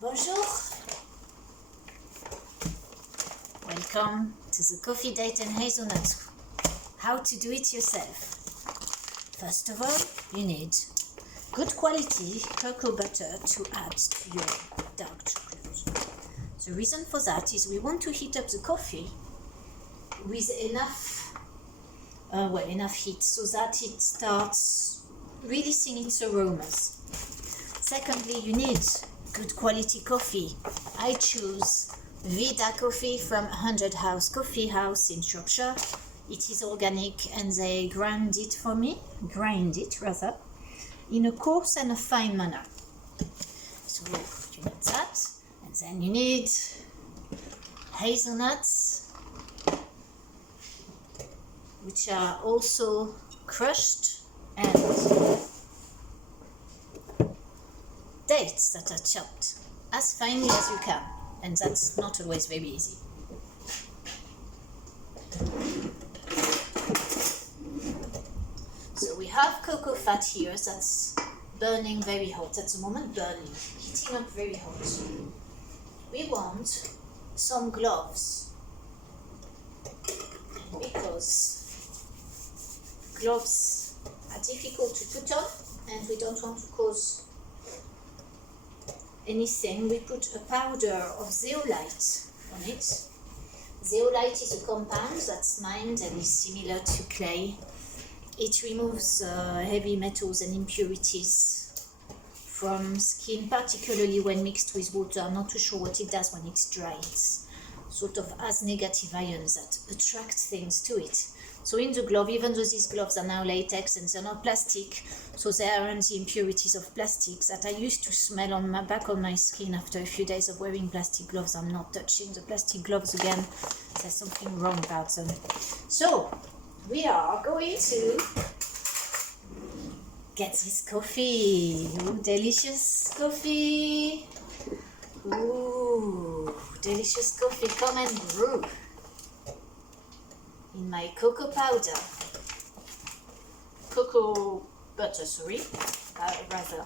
Bonjour. Welcome to the Coffee Date and Hazelnut. How to do it yourself. First of all, you need good quality cocoa butter to add to your dark chocolate. The reason for that is we want to heat up the coffee with enough heat so that it starts releasing its aromas. Secondly, you need good quality coffee. I choose Vida coffee from 100 House Coffee House in Shropshire. It is organic and they grind it in a coarse and a fine manner. So you need that, and then you need hazelnuts, which are also crushed, and dates that are chopped as finely as you can, and that's not always very easy. So we have cocoa fat here that's burning very hot at the moment, heating up very hot. We want some gloves, because gloves are difficult to put on and we don't want to cause anything. We put a powder of zeolite on it. Zeolite is a compound that's mined and is similar to clay. It removes heavy metals and impurities from skin, particularly when mixed with water. I'm not too sure what it does when it's dry. It's sort of has negative ions that attract things to it. So in the glove, even though these gloves are now latex and they're not plastic, so there aren't the impurities of plastic that I used to smell on my back on my skin after a few days of wearing plastic gloves. I'm not touching the plastic gloves again. There's something wrong about them. So we are going to get this coffee. Ooh, delicious coffee. Ooh, delicious coffee. Come and brew in my cocoa butter, rather.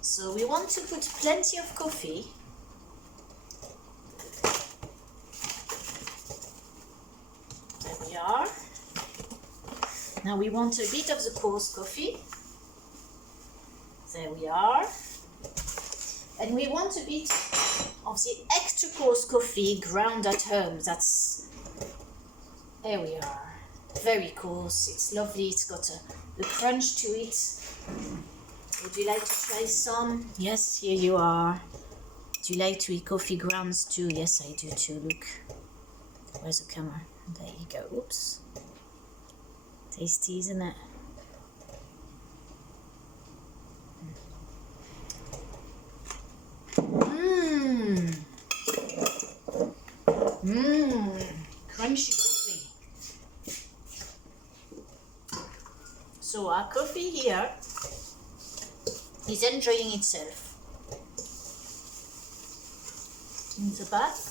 So we want to put plenty of coffee. There we are. Now we want a bit of the coarse coffee. There we are. And we want a bit of the extra coarse coffee ground at home. There we are. Very coarse. It's lovely. It's got a crunch to it. Would you like to try some? Yes, here you are. Do you like to eat coffee grounds too? Yes, I do too. Look. Where's the camera? There you go. Oops. Tasty, isn't it? Crunchy coffee. So our coffee here is enjoying itself in the bath.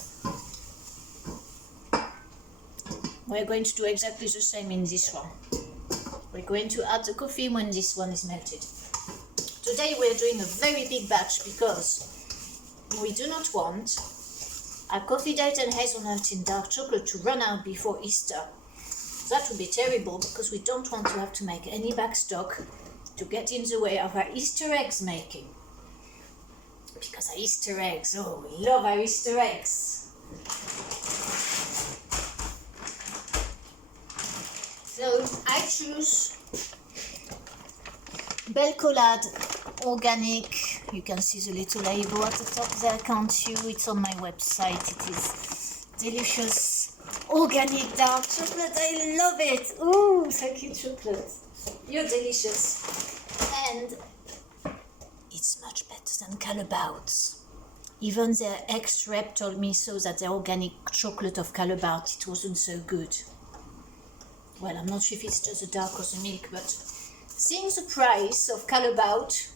We're going to do exactly the same in this one. We're going to add the coffee when this one is melted. Today we're doing a very big batch because we do not want our coffee date and hazelnut in dark chocolate to run out before Easter. That would be terrible because we don't want to have to make any backstock to get in the way of our Easter eggs making. Because our Easter eggs, oh, we love our Easter eggs. So I choose Belcolade organic. You can see the little label at the top there, can't you? It's on my website. It is delicious organic dark chocolate. I love it. Ooh, thank you, chocolate. You're delicious. And it's much better than Calabout. Even their ex-rep told me so that the organic chocolate of Calabout, it wasn't so good. Well, I'm not sure if it's just the dark or the milk, but seeing the price of Calabout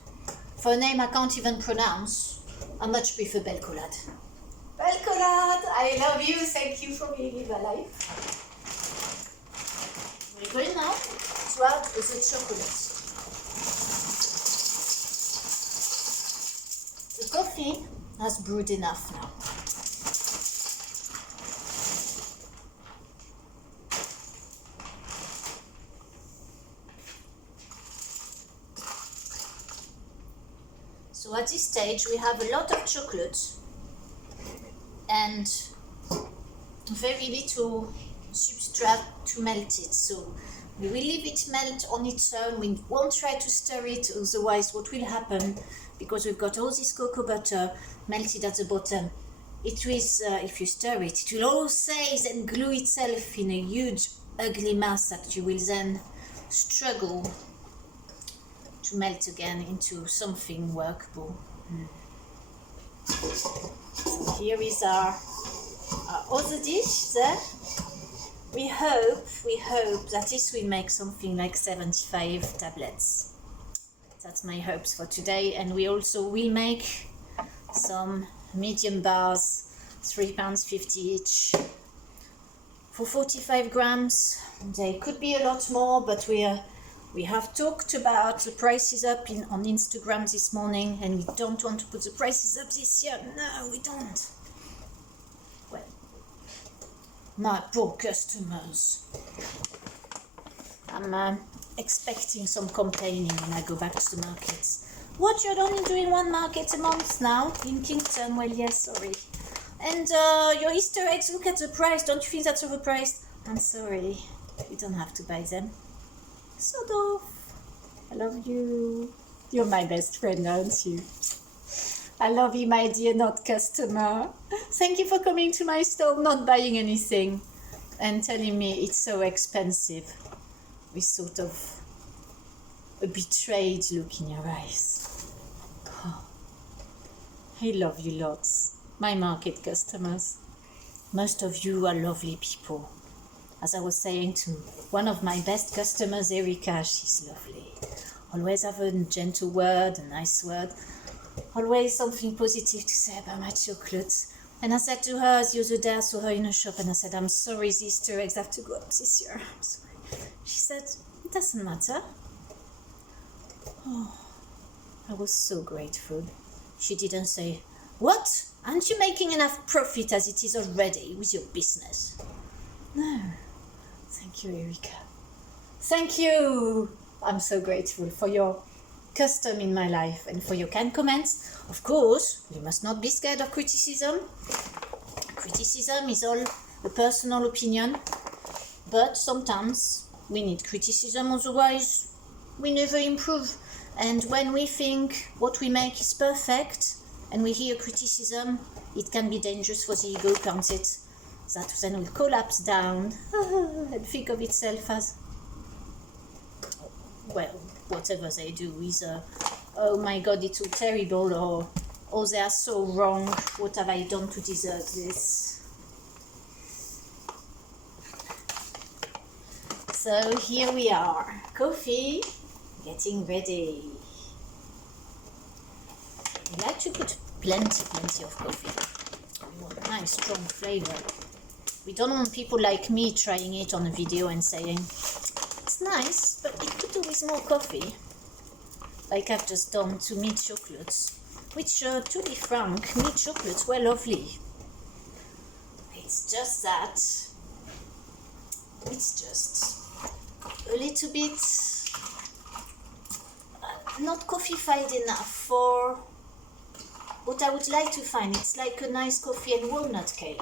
for a name I can't even pronounce, I much prefer Belcolade. Belcolade, I love you. Thank you for being in my life. We're going now to add the chocolate. The coffee has brewed enough now. So at this stage we have a lot of chocolate and very little substrate to melt it. So we will leave it melt on its own. We won't try to stir it, otherwise what will happen, because we've got all this cocoa butter melted at the bottom, it will, if you stir it, it will all seize and glue itself in a huge ugly mass that you will then struggle to melt again into something workable. So here is our other dish there. We hope that this will make something like 75 tablets. That's my hopes for today. And we also will make some medium bars, £3.50 each, for 45 grams. They could be a lot more, but we have talked about the prices up on Instagram this morning, and we don't want to put the prices up this year. No, we don't. Well, my poor customers. I'm expecting some complaining when I go back to the markets. What, you're only doing one market a month now in Kingston? Well, yes, sorry. And your Easter eggs, look at the price. Don't you think that's overpriced? I'm sorry, you don't have to buy them. Sort of. I love you. You're my best friend, aren't you? I love you, my dear not customer. Thank you for coming to my store, not buying anything, and telling me it's so expensive, with sort of a betrayed look in your eyes. Oh, I love you lots, my market customers. Most of you are lovely people. As I was saying to one of my best customers, Erika, she's lovely. Always have a gentle word, a nice word. Always something positive to say about my chocolates. And I said to her the other day, I saw her in a shop, and I said, I'm sorry, the Easter eggs have to go up this year. I'm sorry. She said, it doesn't matter. Oh, I was so grateful. She didn't say, what? Aren't you making enough profit as it is already with your business? No. Thank you, Erika. Thank you. I'm so grateful for your custom in my life and for your kind comments. Of course, we must not be scared of criticism. Criticism is all a personal opinion, but sometimes we need criticism, otherwise we never improve. And when we think what we make is perfect and we hear criticism, it can be dangerous for the ego, can't it? That then will collapse down and think of itself as, well, whatever they do is, oh my God, it's so terrible, or oh, they are so wrong, what have I done to deserve this? So here we are, coffee getting ready. We like to put plenty of coffee. We want a nice strong flavor. We don't want people like me trying it on a video and saying, it's nice, but it could do with more coffee. Like I've just done to meat chocolates, which, to be frank, meat chocolates were lovely. It's just that, it's just a little bit not coffee-fied enough for what I would like to find. It's like a nice coffee and walnut cake.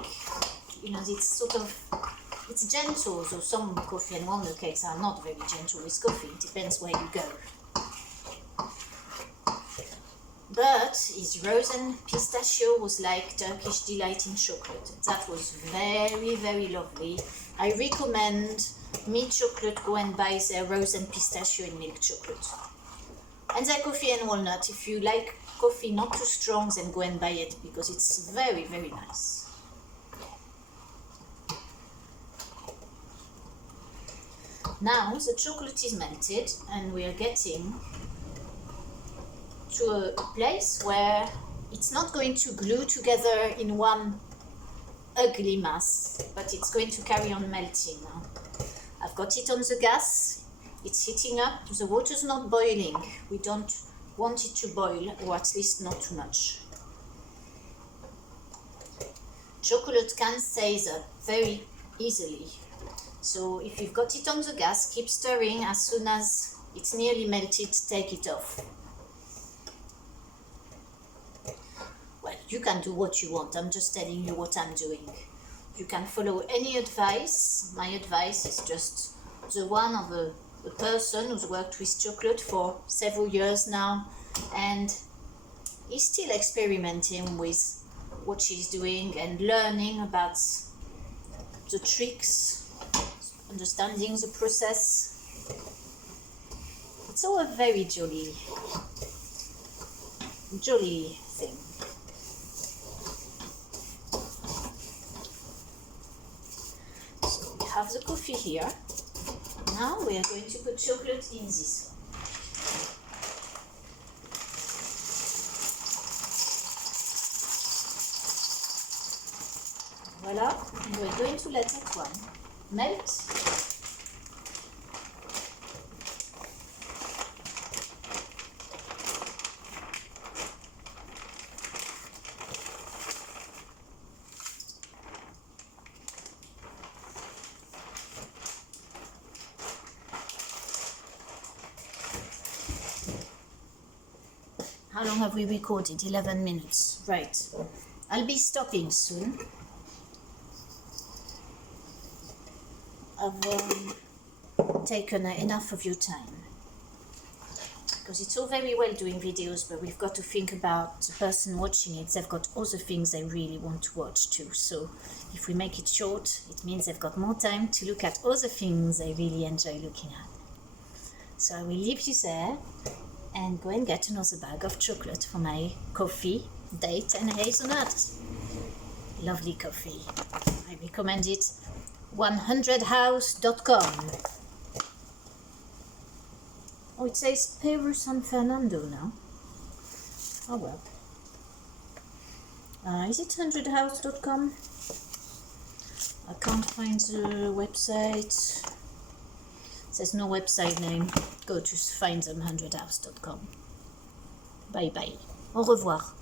You know, it's sort of, it's gentle, so some coffee and walnut cakes are not very gentle with coffee. It depends where you go. But his rose and pistachio was like Turkish delight in chocolate. That was very, very lovely. I recommend meat chocolate, go and buy their rose and pistachio and milk chocolate. And their coffee and walnut. If you like coffee not too strong, then go and buy it, because it's very, very nice. Now the chocolate is melted and we are getting to a place where it's not going to glue together in one ugly mass, but it's going to carry on melting now. I've got it on the gas, it's heating up, the water's not boiling. We don't want it to boil, or at least not too much. chocolate can seize up very easily. So if you've got it on the gas, keep stirring. As soon as it's nearly melted, take it off. Well, you can do what you want. I'm just telling you what I'm doing. You can follow any advice. My advice is just the one of a person who's worked with chocolate for several years now and is still experimenting with what she's doing and learning about the tricks, understanding the process. It's all a very jolly thing. So we have the coffee here. Now we are going to put chocolate in this one. Voila, and we're going to let that one melt. How long have we recorded? 11 minutes. Right. I'll be stopping soon. I've taken enough of your time. Because it's all very well doing videos, but we've got to think about the person watching it. They've got other things they really want to watch too. So if we make it short, it means they've got more time to look at other things they really enjoy looking at. So I will leave you there and go and get another bag of chocolate for my coffee, date and hazelnut. Lovely coffee. I recommend it. 100house.com. Oh, it says Peru San Fernando now. Oh well. Is it 100house.com? I can't find the website. There's no website name. Go to find them 100house.com. Bye bye. Au revoir.